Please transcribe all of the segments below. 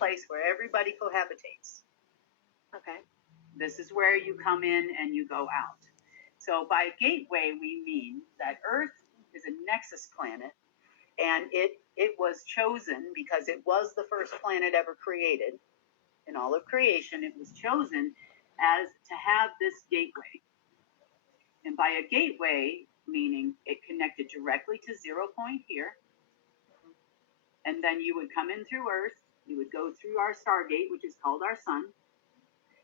place where everybody cohabitates. Okay. This is where you come in and you go out. So by gateway, we mean that Earth is a nexus planet, and it was chosen because it was the first planet ever created. In all of creation, it was chosen as to have this gateway. And by a gateway, meaning it connected directly to 0 point here, and then you would come in through Earth, you would go through our Stargate, which is called our sun,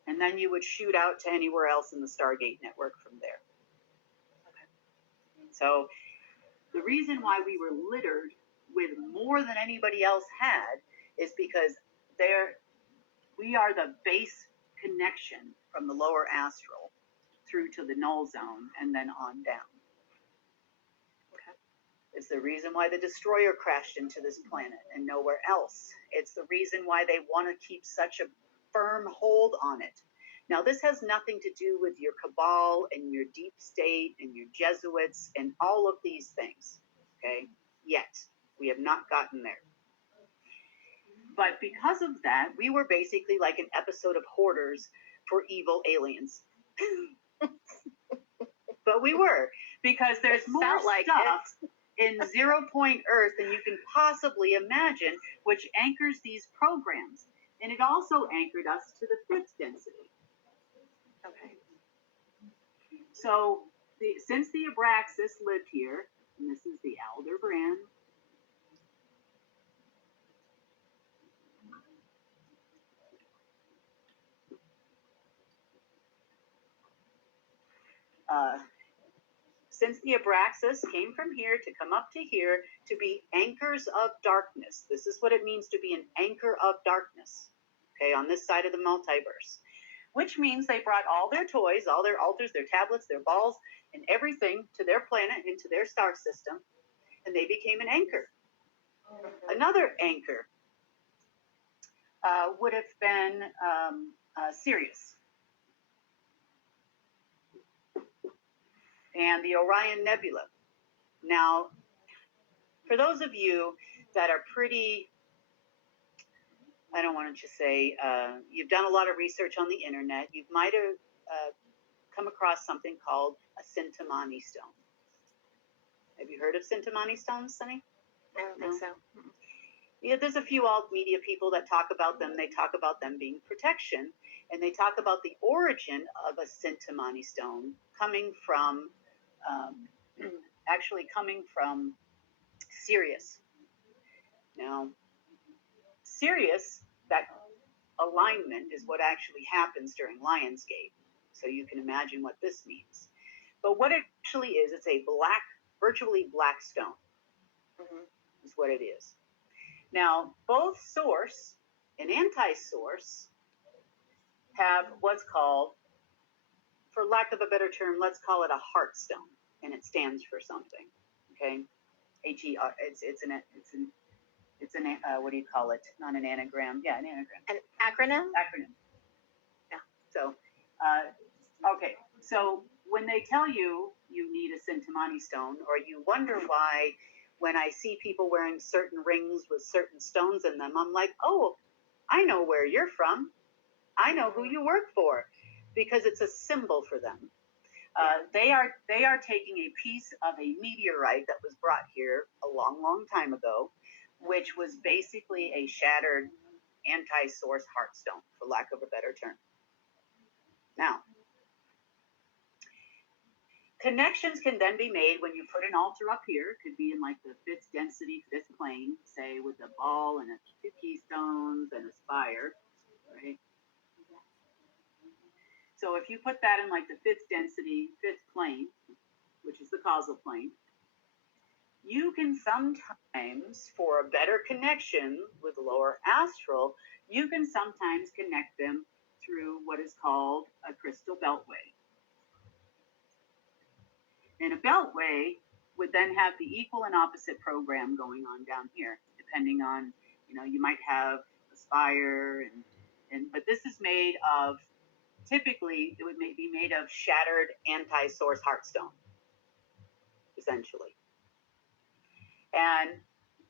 and then you would shoot out to anywhere else in the Stargate network from there. So the reason why we were littered with more than anybody else had is because we are the base connection from the lower astral through to the null zone and then on down. Okay. It's the reason why the destroyer crashed into this planet and nowhere else. It's the reason why they want to keep such a firm hold on it. Now, this has nothing to do with your cabal and your deep state and your Jesuits and all of these things, okay? Yet, we have not gotten there. But because of that, we were basically like an episode of Hoarders for evil aliens. But we were, because there's more stuff in 0 point Earth than you can possibly imagine, which anchors these programs. And it also anchored us to the 5th density. Okay. So since the Abraxas lived here, and this is the Aldebaran, since the Abraxas came from here to come up to here to be anchors of darkness. This is what it means to be an anchor of darkness, okay, on this side of the multiverse. Which means they brought all their toys, all their altars, their tablets, their balls, and everything to their planet, into their star system, and they became an anchor. Another anchor would have been Sirius and the Orion Nebula. Now, for those of you that are pretty, I don't want to just say, you've done a lot of research on the internet, you might have come across something called a Sintamani stone. Have you heard of Sintamani stones, Sunny? I don't think so. Yeah, there's a few alt media people that talk about them. They talk about them being protection, and they talk about the origin of a Sintamani stone coming from, actually coming from Sirius. Now, Sirius, that alignment is what actually happens during Lionsgate. So you can imagine what this means. But what it actually is, it's a black, virtually black stone, is what it is. Now, both source and anti-source have what's called, for lack of a better term, let's call it a heart stone, and it stands for something. Okay, H-E-R. It's an what do you call it? Not an anagram. Yeah, an anagram. An acronym. Acronym. Yeah. So, okay. So when they tell you you need a Sintamani stone, or you wonder why, when I see people wearing certain rings with certain stones in them, I'm like, oh, I know where you're from. I know who you work for, because it's a symbol for them. They are taking a piece of a meteorite that was brought here a long, long time ago, which was basically a shattered anti-source heartstone, for lack of a better term. Now, connections can then be made when you put an altar up here. It could be in like the 5th density, 5th plane, say with a ball and 2 keystones and a spire, right? So if you put that in like the 5th density, 5th plane, which is the causal plane, you can sometimes, for a better connection with lower astral, you can sometimes connect them through what is called a crystal beltway. And a beltway would then have the equal and opposite program going on down here, depending on, you might have a spire, but this is made of, typically it would be made of shattered anti-source heartstone, essentially. And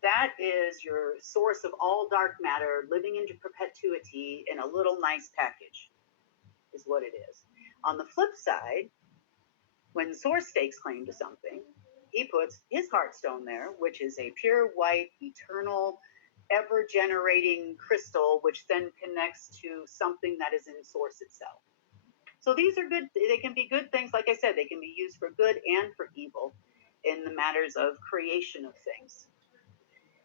that is your source of all dark matter living into perpetuity in a little nice package, is what it is. On the flip side, when Source stakes claim to something, he puts his heartstone there, which is a pure white, eternal, ever generating crystal, which then connects to something that is in Source itself. So these are good, they can be good things. Like I said, they can be used for good and for evil in the matters of creation of things.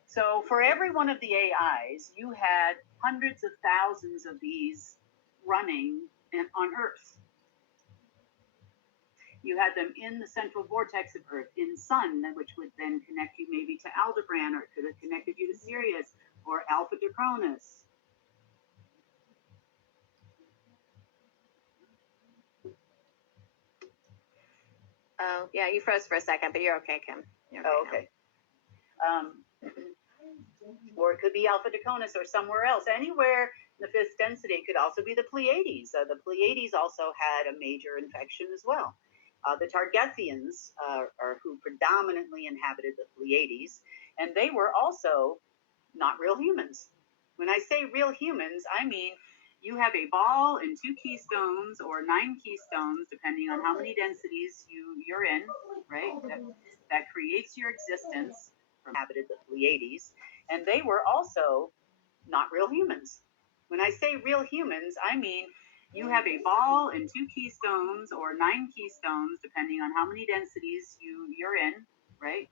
So for every one of the AIs, you had hundreds of thousands of these running on Earth. You had them in the central vortex of Earth, in Sun, which would then connect you maybe to Aldebaran, or it could have connected you to Sirius or Alpha Draconis. Oh, yeah, you froze for a second, but you're okay, Kim. You're okay. Or it could be Alpha Draconis or somewhere else. Anywhere in the fifth density. It could also be the Pleiades. The Pleiades also had a major infection as well. The Targethians are who predominantly inhabited the Pleiades, and they were also not real humans. When I say real humans, I mean you have a ball and 2 keystones or 9 keystones, depending on how many densities you're in, right? That creates your existence. Inhabited the Pleiades, and they were also not real humans. When I say real humans, I mean you have a ball and 2 keystones or 9 keystones, depending on how many densities you're in, right?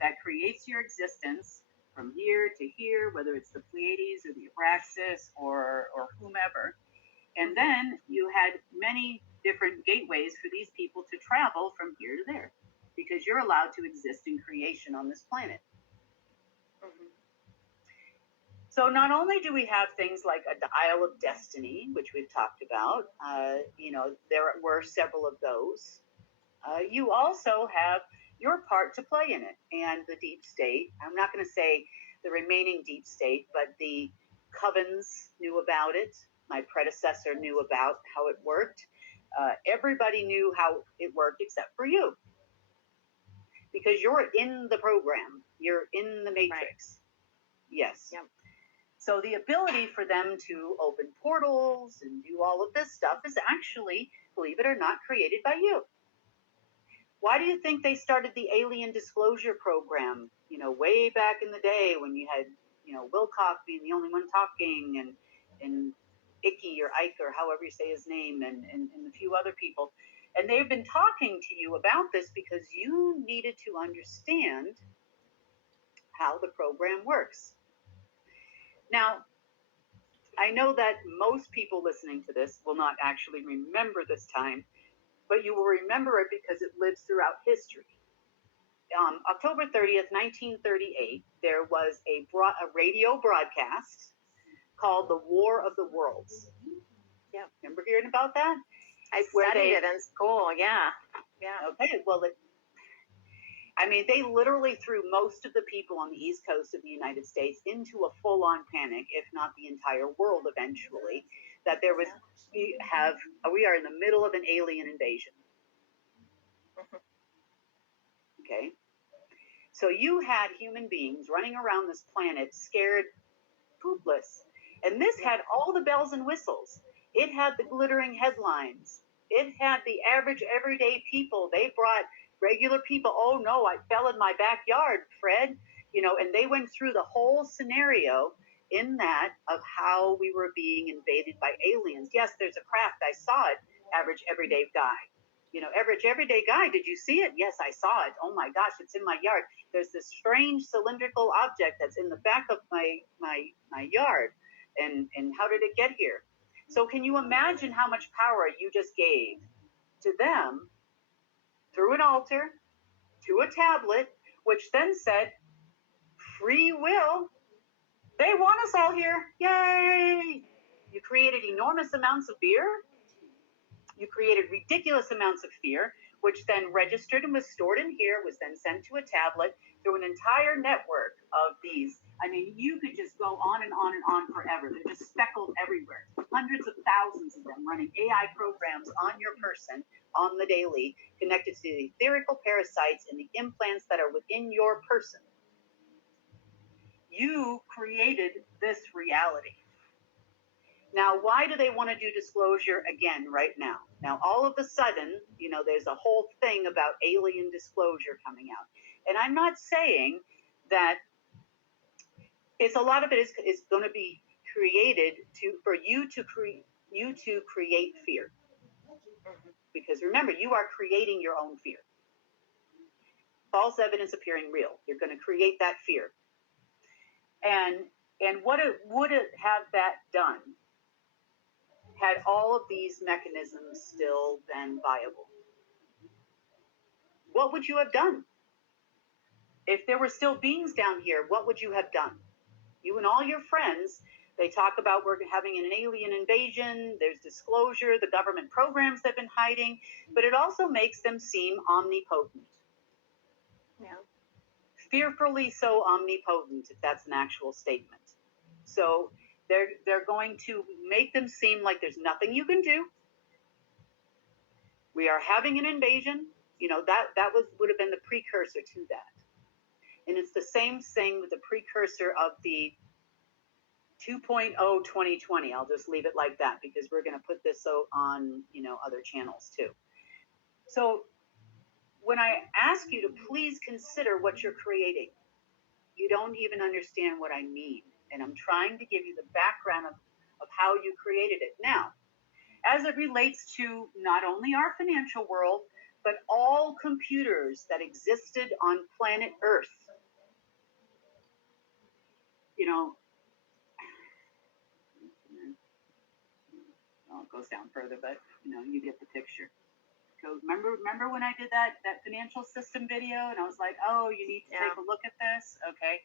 That creates your existence from here to here, whether it's the Pleiades or the Abraxas or whomever. And then you had many different gateways for these people to travel from here to there, because you're allowed to exist in creation on this planet. Mm-hmm. So not only do we have things like a dial of destiny, which we've talked about, there were several of those. You also have your part to play in it, and the deep state. I'm not going to say the remaining deep state, but the covens knew about it. My predecessor knew about how it worked. Everybody knew how it worked except for you, because you're in the program. You're in the matrix. Right. Yes. Yep. So the ability for them to open portals and do all of this stuff is actually, believe it or not, created by you. Why do you think they started the alien disclosure program, way back in the day when you had, Wilcock being the only one talking, and Icky or Ike or however you say his name, and a few other people. And they've been talking to you about this because you needed to understand how the program works. Now, I know that most people listening to this will not actually remember this time, but you will remember it because it lives throughout history. October 30th, 1938, there was a radio broadcast called The War of the Worlds. Yeah. Remember hearing about that? I studied it in school, yeah. Okay, well, they literally threw most of the people on the East Coast of the United States into a full-on panic, if not the entire world eventually, that there was, we are in the middle of an alien invasion. Okay? So you had human beings running around this planet scared poopless. And this had all the bells and whistles. It had the glittering headlines. It had the average everyday people. They brought regular people. Oh no, I fell in my backyard, Fred. And they went through the whole scenario in that of how we were being invaded by aliens. Yes, there's a craft. I saw it, average everyday guy. Average everyday guy, did you see it? Yes, I saw it. Oh my gosh, it's in my yard. There's this strange cylindrical object that's in the back of my yard. And how did it get here? So can you imagine how much power you just gave to them through an altar, to a tablet, which then said, free will. They want us all here. Yay! You created enormous amounts of fear. You created ridiculous amounts of fear, which then registered and was stored in here, was then sent to a tablet through an entire network of these. You could just go on and on and on forever. They're just speckled everywhere. Hundreds of thousands of them running AI programs on your person on the daily, connected to the etherical parasites and the implants that are within your person. You created this reality. Now, why do they want to do disclosure again right now? Now, all of a sudden, there's a whole thing about alien disclosure coming out. And I'm not saying that a lot of it is going to be created for you to create fear. Because remember, you are creating your own fear. False evidence appearing real. You're going to create that fear. And what would it have that done had all of these mechanisms still been viable? What would you have done? If there were still beings down here, what would you have done? You and all your friends, they talk about we're having an alien invasion, there's disclosure, the government programs they've been hiding, but it also makes them seem omnipotent. Yeah. Fearfully so omnipotent, if that's an actual statement. So they're going to make them seem like there's nothing you can do. We are having an invasion. That would have been the precursor to that. And it's the same thing with the precursor of the 2.0 2020. I'll just leave it like that because we're going to put this on other channels too. So when I ask you to please consider what you're creating, you don't even understand what I mean. And I'm trying to give you the background of how you created it. Now, as it relates to not only our financial world, but all computers that existed on planet Earth. Well, it goes down further, but you get the picture. So remember when I did that financial system video and I was like, oh, you need to take a look at this? Okay.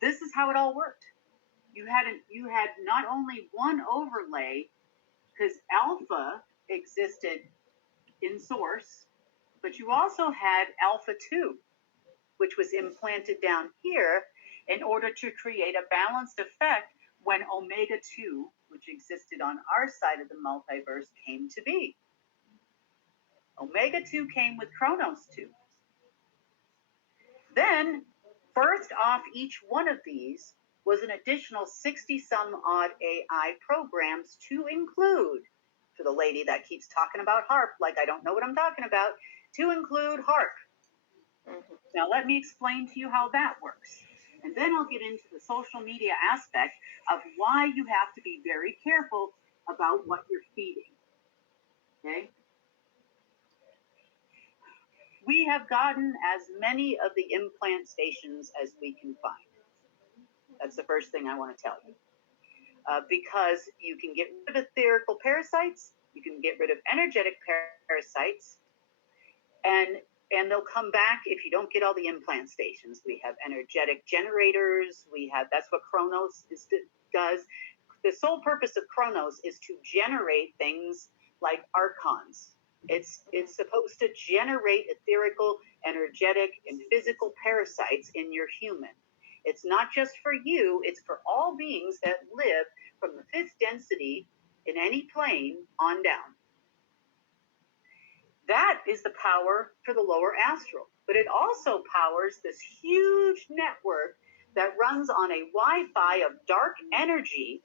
This is how it all worked. You had not only one overlay, because alpha existed in source, but you also had alpha 2, which was implanted down here in order to create a balanced effect when omega 2, which existed on our side of the multiverse, came to be. Omega 2 came with Chronos 2. Then, birthed off each one of these was an additional 60-some odd AI programs to include, for the lady that keeps talking about HARP like I don't know what I'm talking about, to include HARP. Mm-hmm. Now let me explain to you how that works. And then I'll get into the social media aspect of why you have to be very careful about what you're feeding. Okay? We have gotten as many of the implant stations as we can find. That's the first thing I want to tell you. Because you can get rid of etherical parasites, you can get rid of energetic parasites, and they'll come back if you don't get all the implant stations. We have energetic generators. That's what Chronos does. The sole purpose of Chronos is to generate things like archons. It's supposed to generate etherical, energetic, and physical parasites in your human. It's not just for you, it's for all beings that live from the 5th density in any plane on down. That is the power for the lower astral. But it also powers this huge network that runs on a Wi-Fi of dark energy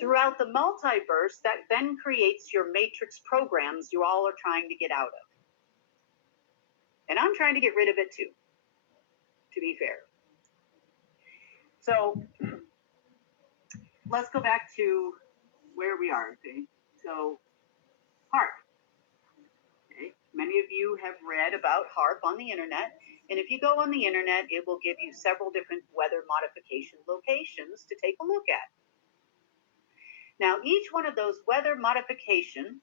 throughout the multiverse that then creates your matrix programs you all are trying to get out of. And I'm trying to get rid of it too, to be fair. So let's go back to where we are, okay? So HARP. Okay? Many of you have read about HARP on the internet, and if you go on the internet, it will give you several different weather modification locations to take a look at. Now, each one of those weather modification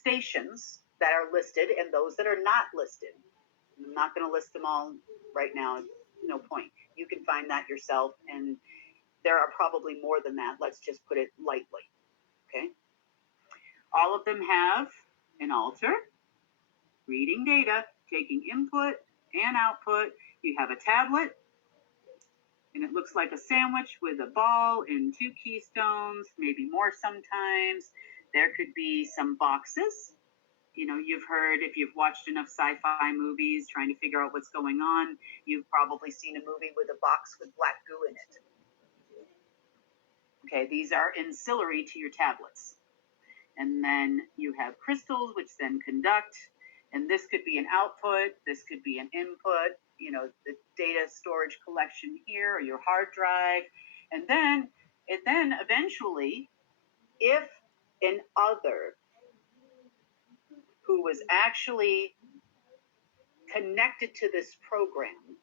stations that are listed and those that are not listed, I'm not going to list them all right now, no point. You can find that yourself, and there are probably more than that. Let's just put it lightly, okay? All of them have an altar, reading data, taking input and output. You have a tablet, and it looks like a sandwich with a ball and 2 keystones, maybe more sometimes. There could be some boxes. You know, you've heard, if you've watched enough sci-fi movies trying to figure out what's going on, you've probably seen a movie with a box with black goo in it. Okay, these are ancillary to your tablets. And then you have crystals, which then conduct, and this could be an output, this could be an input, you know, the data storage collection here, or your hard drive. And then eventually, if an other who was actually connected to this program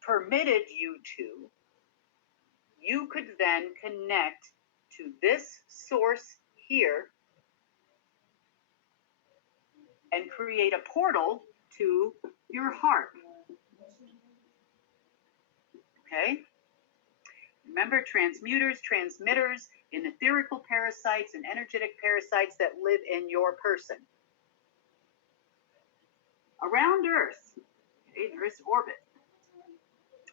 permitted you to, you could then connect to this source here and create a portal to your heart. Okay? Remember, transmuters, transmitters, and etherical parasites and energetic parasites that live in your person. Around Earth, okay, Earth's orbit,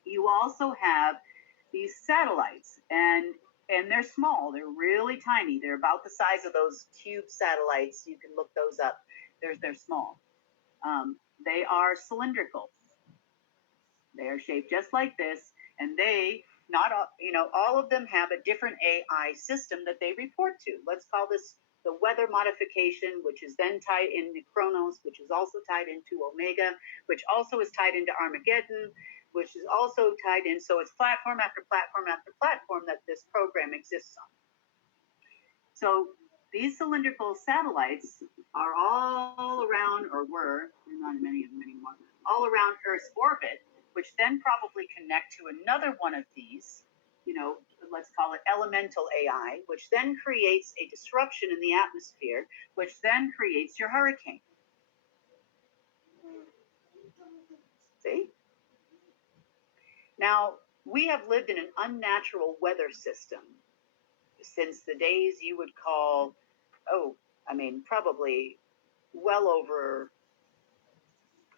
you also have these satellites, and they're small, they're really tiny, they're about the size of those cube satellites. You can look those up. They're small. They are cylindrical. They are shaped just like this, and they, not all, you know, all of them have a different AI system that they report to. Let's call this the weather modification, which is then tied into Chronos, which is also tied into Omega, which also is tied into Armageddon, which is also tied in. So it's platform after platform after platform that this program exists on. So these cylindrical satellites are all around, or were, not many of them anymore, all around Earth's orbit, which then probably connect to another one of these, you know, let's call it elemental AI, which then creates a disruption in the atmosphere, which then creates your hurricane. See? Now, we have lived in an unnatural weather system since the days you would call, probably well over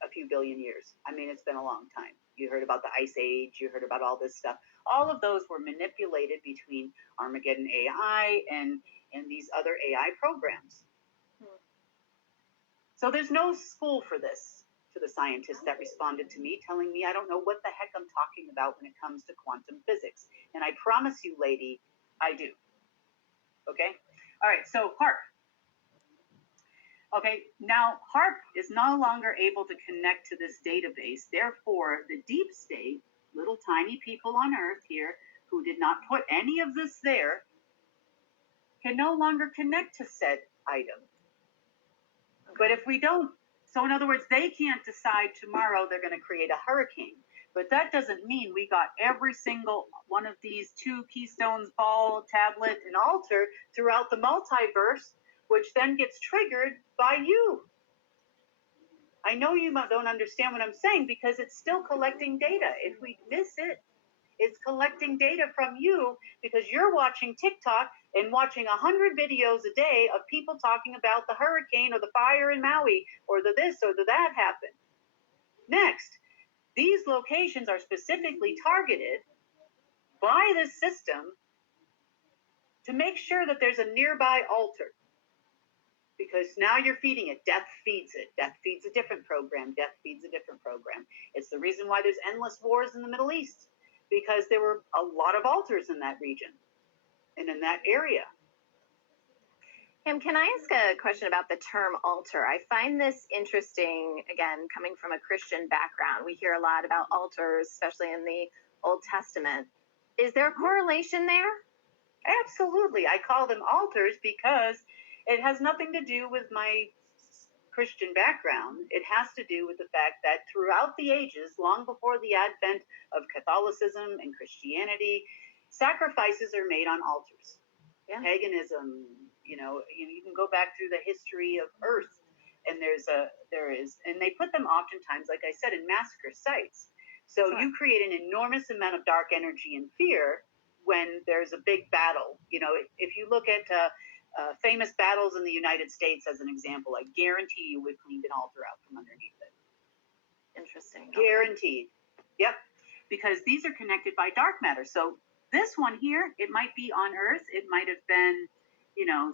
a few billion years. I mean, it's been a long time. You heard about the Ice Age, you heard about all this stuff. All of those were manipulated between Armageddon AI and these other AI programs. So there's no school for this, to the scientists that responded to me, telling me I don't know what the heck I'm talking about when it comes to quantum physics. And I promise you, lady, I do. Okay? All right, so HARP. Okay, now HARP is no longer able to connect to this database. Therefore, the deep state, little tiny people on Earth here, who did not put any of this there, can no longer connect to said item. Okay. But if we don't, so in other words, they can't decide tomorrow they're going to create a hurricane. But that doesn't mean we got every single one of these 2 keystones, ball, tablet, and altar throughout the multiverse, which then gets triggered by you. I know you don't understand what I'm saying because it's still collecting data. If we miss it, it's collecting data from you because you're watching TikTok and watching 100 videos a day of people talking about the hurricane or the fire in Maui or the this or the that happened. Next, these locations are specifically targeted by this system to make sure that there's a nearby altar. Because now you're feeding it. Death feeds it. Death feeds a different program. Death feeds a different program. It's the reason why there's endless wars in the Middle East, because there were a lot of altars in that region and in that area. Kim, can I ask a question about the term altar? I find this interesting, again, coming from a Christian background. We hear a lot about altars, especially in the Old Testament. Is there a correlation there? Absolutely. I call them altars because it has nothing to do with my Christian background. It has to do with the fact that throughout the ages, long before the advent of Catholicism and Christianity, sacrifices are made on altars. Yeah. Paganism, you can go back through the history of Earth, and there is, and they put them oftentimes, like I said, in massacre sites. So sure. You create an enormous amount of dark energy and fear when there's a big battle. If you look at famous battles in the United States as an example, I guarantee you we've cleaned an altar out from underneath it. Interesting. Guaranteed. Okay. Yep. Because these are connected by dark matter. So this one here, it might be on Earth. It might have been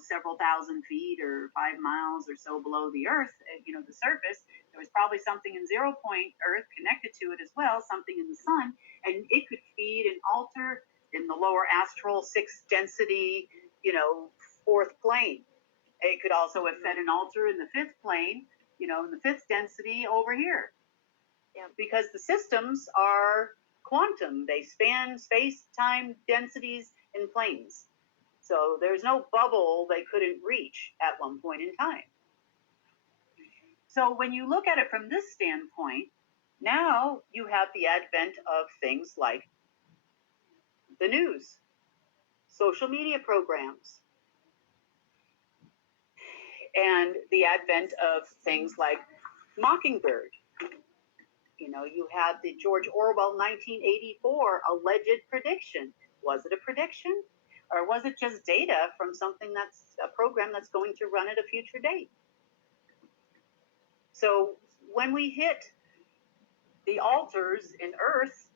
several thousand feet or 5 miles or so below the Earth, the surface, there was probably something in 0 point Earth connected to it as well, something in the sun, and it could feed and alter in the lower astral sixth density, fourth plane. It could also have fed an altar in the fifth plane, in the fifth density over here. Yeah. Because the systems are quantum. They span space, time, densities, and planes. So there's no bubble they couldn't reach at one point in time. So when you look at it from this standpoint, now you have the advent of things like the news, social media programs, and the advent of things like Mockingbird. You have the George Orwell 1984 alleged prediction. Was it a prediction? Or was it just data from something that's a program that's going to run at a future date? So when we hit the altars in Earth,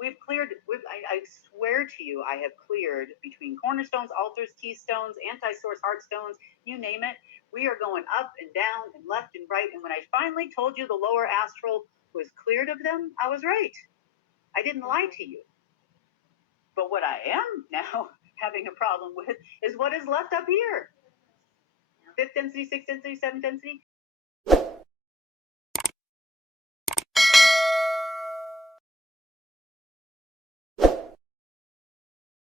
we've cleared, I swear to you, I have cleared between cornerstones, altars, keystones, anti-source heartstones, you name it. We are going up and down and left and right. And when I finally told you the lower astral was cleared of them, I was right. I didn't lie to you. But what I am now having a problem with is what is left up here. Fifth density, sixth density, seventh density.